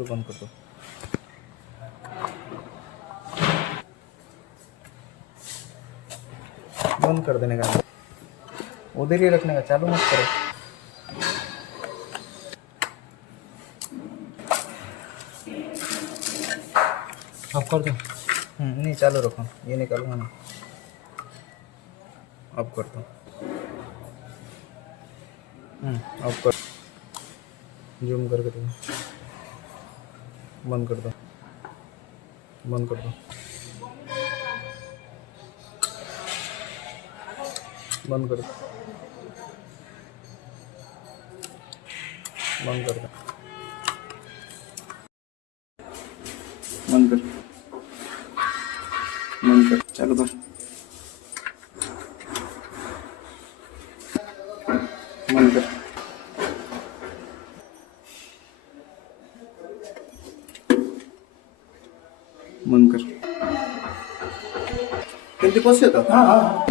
बंद कर दो। बंद कर देने का, उधर ही रखने का, चालू मत करो। ऑफ कर दो। नहीं चालू रखो, ये निकालूंगा ना। ऑफ कर दो। ऑफ कर, जूम करके दो। बंद कर दो, बंद कर दो, बंद कर दो, बंद कर दो, बंद कर, बंद कर, चालू कर, बंद कर, बंद कर। किती पैसे येतात?